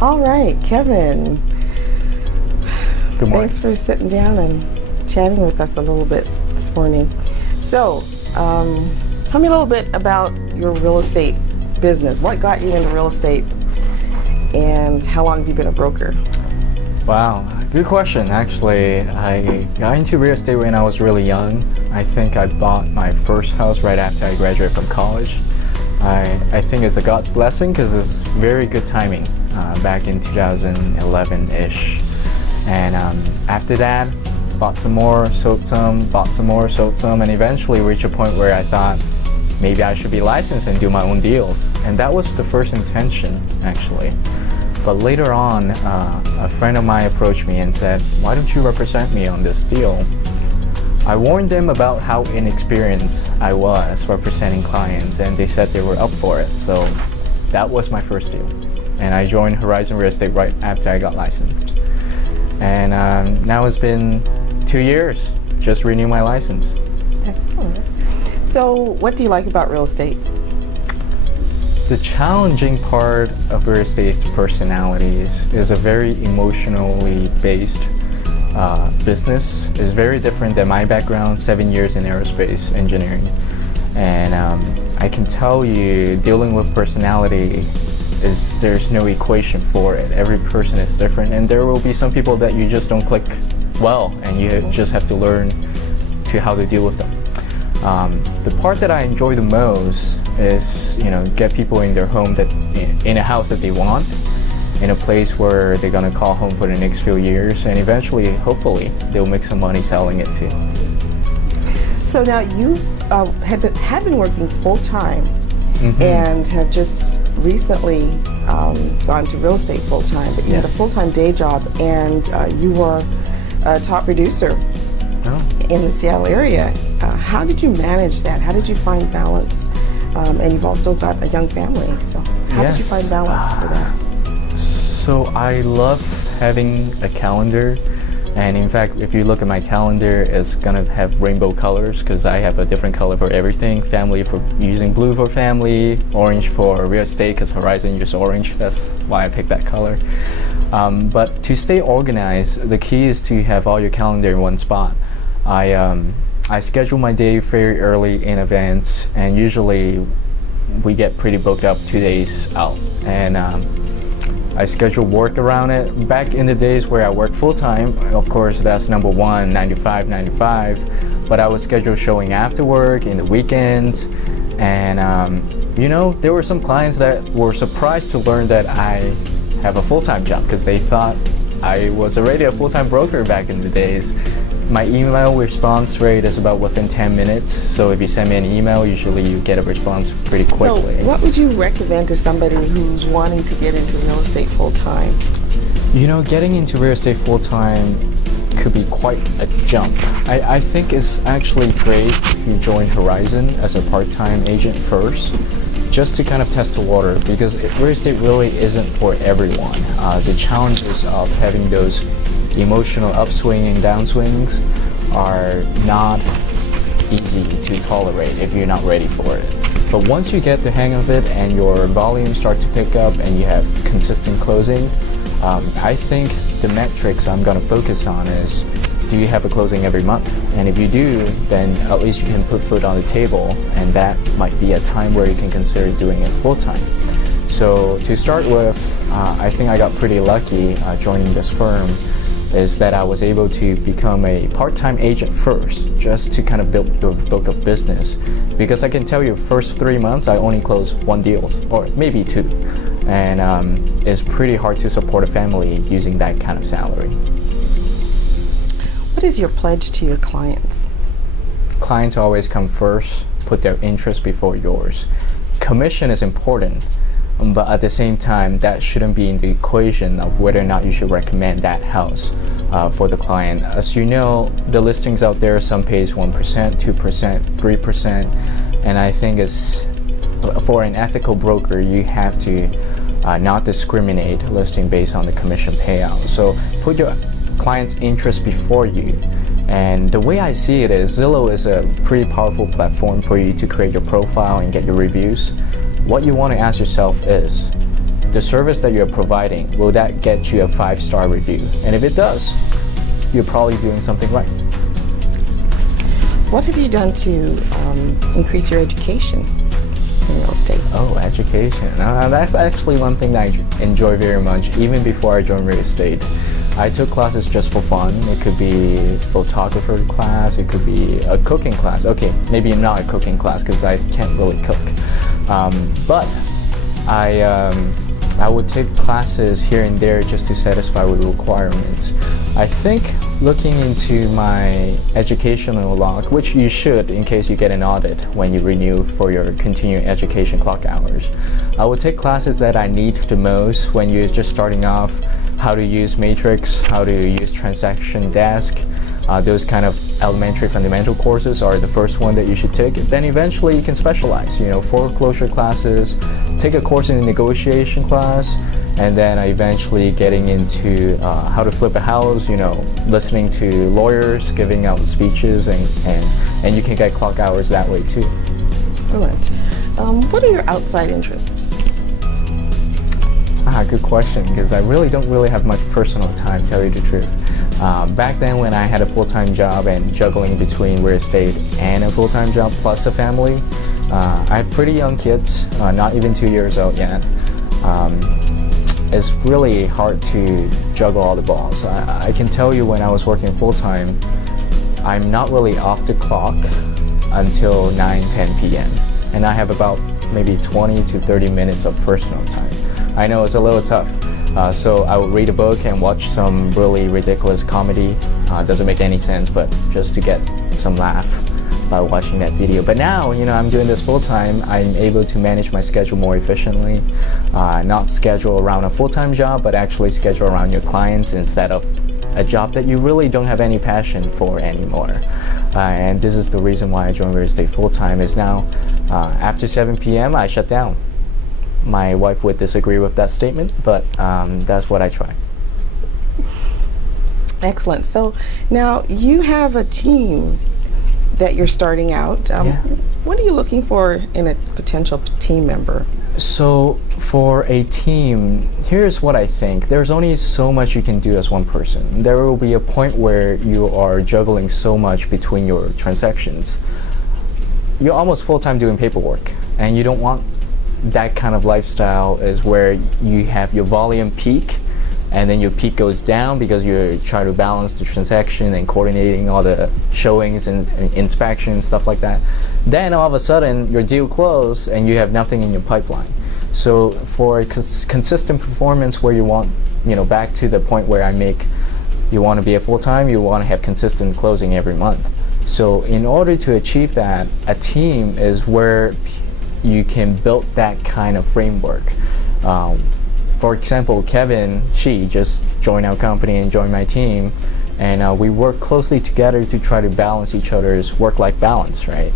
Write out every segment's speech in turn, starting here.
All right, Kevin. Good morning. Thanks for sitting down and chatting with us a little bit this morning. So, tell me a little bit about your real estate business. What got you into real estate, and how long have you been a broker? Wow, good question. Actually, I got into real estate when I was really young. I think I bought my first house right after I graduated from college. I think it's a God blessing because it's very good timing back in 2011-ish. And after that, bought some more, sold some, bought some more, sold some, and eventually reached a point where I thought maybe I should be licensed and do my own deals. And that was the first intention, actually. But later on, a friend of mine approached me and said, "Why don't you represent me on this deal?" I warned them about how inexperienced I was representing clients, and they said they were up for it. So that was my first deal. And I joined Horizon Real Estate right after I got licensed. And now it's been 2 years, just renewed my license. Excellent. So, what do you like about real estate? The challenging part of real estate is the personalities. It's a very emotionally based business. It's very different than my background, 7 years in aerospace engineering. And I can tell you, dealing with personality there's no equation for it. Every person is different, and there will be some people that you just don't click well, and you just have to learn to how to deal with them. The part that I enjoy the most is, get people in their home in a house that they want, in a place where they're gonna call home for the next few years, and eventually, hopefully, they'll make some money selling it too. So now you have been working full time, Mm-hmm. and have just recently gone to real estate full time. But you had a full time day job, and you were a top producer in the Seattle area. How did you manage that? How did you find balance? And you've also got a young family, so how did you find balance for that? So I love having a calendar, and in fact, if you look at my calendar, it's gonna have rainbow colors because I have a different color for everything. Family for using blue for family, orange for real estate because Horizon uses orange. That's why I picked that color. But to stay organized, the key is to have all your calendar in one spot. I schedule my day very early in advance, and usually we get pretty booked up 2 days out. And I schedule work around it. Back in the days where I worked full time, of course, that's number one, 9 to 5, 9 to 5. But I would schedule showing after work, in the weekends. And, there were some clients that were surprised to learn that I have a full-time job because they thought I was already a full-time broker back in the days. My email response rate is about within 10 minutes. So if you send me an email, usually you get a response pretty quickly. So what would you recommend to somebody who's wanting to get into real estate full time? Getting into real estate full time could be quite a jump. I think it's actually great if you join Horizon as a part-time agent first, just to kind of test the water, because real estate really isn't for everyone. The challenges of having those emotional upswing and downswings are not easy to tolerate if you're not ready for it. But once you get the hang of it and your volume start to pick up and you have consistent closing, I think the metrics I'm going to focus on is, do you have a closing every month? And if you do, then at least you can put food on the table, and that might be a time where you can consider doing it full time. So to start with, I think I got pretty lucky joining this firm, is that I was able to become a part-time agent first, just to kind of build the book of business. Because I can tell you, first 3 months, I only closed 1 deal, or maybe 2. And it's pretty hard to support a family using that kind of salary. What is your pledge to your clients? Clients always come first, put their interest before yours. Commission is important, but at the same time, that shouldn't be in the equation of whether or not you should recommend that house for the client. As you know, the listings out there, some pays 1%, 2%, 3%, and I think for an ethical broker, you have to not discriminate listing based on the commission payout. So put your client's interest before you. And the way I see it is, Zillow is a pretty powerful platform for you to create your profile and get your reviews. What you want to ask yourself is, the service that you're providing, will that get you a 5-star review? And if it does, you're probably doing something right. What have you done to increase your education in real estate? Oh, education. That's actually one thing that I enjoy very much, even before I joined real estate. I took classes just for fun. It could be photographer class, it could be a cooking class. Okay, maybe not a cooking class because I can't really cook. But I would take classes here and there just to satisfy with requirements. I think looking into my educational log, which you should in case you get an audit when you renew for your continuing education clock hours, I would take classes that I need the most when you're just starting off, how to use matrix, how to use transaction desk. Those kind of elementary fundamental courses are the first one that you should take. Then eventually you can specialize, foreclosure classes, take a course in a negotiation class, and then eventually getting into how to flip a house, listening to lawyers, giving out speeches, and you can get clock hours that way too. Excellent. What are your outside interests? Good question, because I don't really have much personal time, to tell you the truth. Back then when I had a full-time job and juggling between real estate and a full-time job plus a family, I have pretty young kids, not even 2 years old yet. It's really hard to juggle all the balls. I can tell you when I was working full-time, I'm not really off the clock until 9-10 p.m. and I have about maybe 20 to 30 minutes of personal time. I know it's a little tough. So I will read a book and watch some really ridiculous comedy. Doesn't make any sense, but just to get some laugh by watching that video. But now, I'm doing this full time. I'm able to manage my schedule more efficiently. Not schedule around a full-time job, but actually schedule around your clients instead of a job that you really don't have any passion for anymore. And this is the reason why I joined real estate full time. Is now after 7 p.m. I shut down. My wife would disagree with that statement, but that's what I try. Excellent. So now you have a team that you're starting out. What are you looking for in a potential team member? So for a team, here's what I think. There's only so much you can do as one person. There will be a point where you are juggling so much between your transactions. You're almost full-time doing paperwork, and you don't want that kind of lifestyle. Is where you have your volume peak and then your peak goes down because you're trying to balance the transaction and coordinating all the showings and inspections, stuff like that. Then all of a sudden your deal closed and you have nothing in your pipeline. So for a consistent performance where you want, back to the point where you want to be a full-time, you want to have consistent closing every month. So in order to achieve that, a team is where you can build that kind of framework. For example, Kevin, she just joined our company and joined my team, and we work closely together to try to balance each other's work-life balance, right?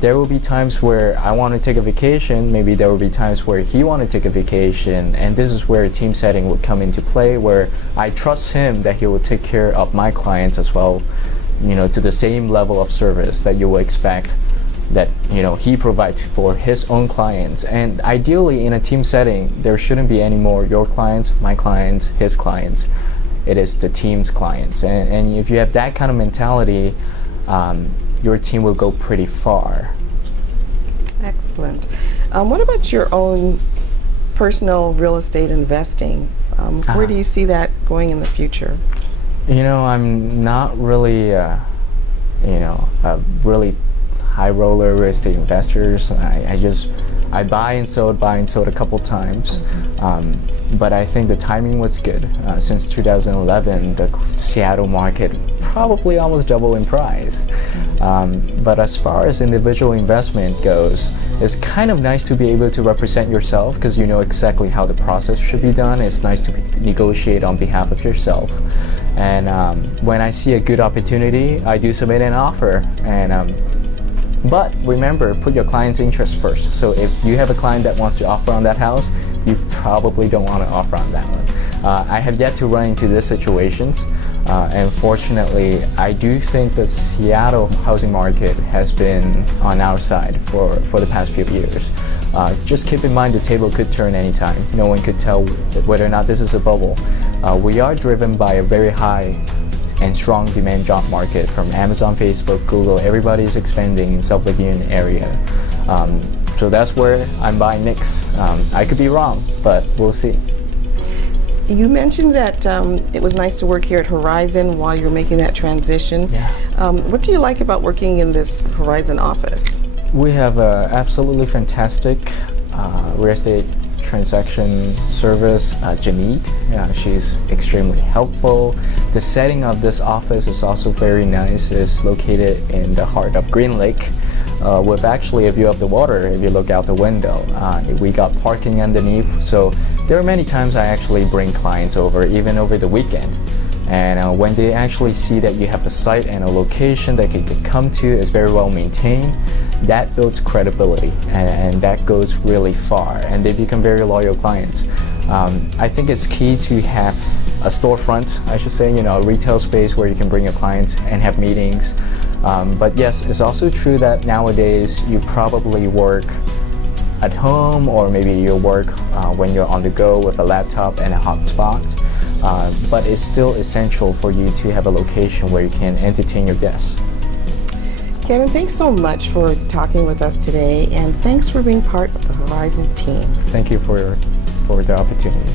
There will be times where I want to take a vacation, maybe there will be times where he want to take a vacation, and this is where a team setting would come into play, where I trust him that he will take care of my clients as well, to the same level of service that you will expect that he provides for his own clients. And ideally in a team setting, there shouldn't be any more your clients, my clients, his clients. It is the team's clients, and if you have that kind of mentality, your team will go pretty far. Excellent. What about your own personal real estate investing? Where do you see that going in the future? I'm not really a really high roller real estate investors. I buy and sold a couple times, but I think the timing was good. Since 2011, the Seattle market probably almost doubled in price. But as far as individual investment goes, it's kind of nice to be able to represent yourself because you know exactly how the process should be done. It's nice to negotiate on behalf of yourself. And when I see a good opportunity, I do submit an offer. But remember, put your client's interest first. So if you have a client that wants to offer on that house, you probably don't want to offer on that one. I have yet to run into these situations, Unfortunately, I do think the Seattle housing market has been on our side for the past few years. Just keep in mind the table could turn anytime. No one could tell whether or not this is a bubble. We are driven by a very high and strong demand job market from Amazon, Facebook, Google. Everybody is expanding in South Lagoon area. So that's where I'm buying next. I could be wrong, but we'll see. You mentioned that it was nice to work here at Horizon while you were making that transition. Yeah. What do you like about working in this Horizon office? We have an absolutely fantastic real estate transaction service, Janine. She's extremely helpful. The setting of this office is also very nice. It's located in the heart of Green Lake, with actually a view of the water if you look out the window. We got parking underneath, so there are many times I actually bring clients over, even over the weekend. And when they actually see that you have a site and a location that they can come to, is very well maintained, that builds credibility, and that goes really far, and they become very loyal clients. I think it's key to have a storefront, I should say, a retail space where you can bring your clients and have meetings. But yes, it's also true that nowadays you probably work at home, or maybe you work when you're on the go with a laptop and a hotspot. But it's still essential for you to have a location where you can entertain your guests. Kevin, thanks so much for talking with us today, and thanks for being part of the Horizon team. Thank you for the opportunity.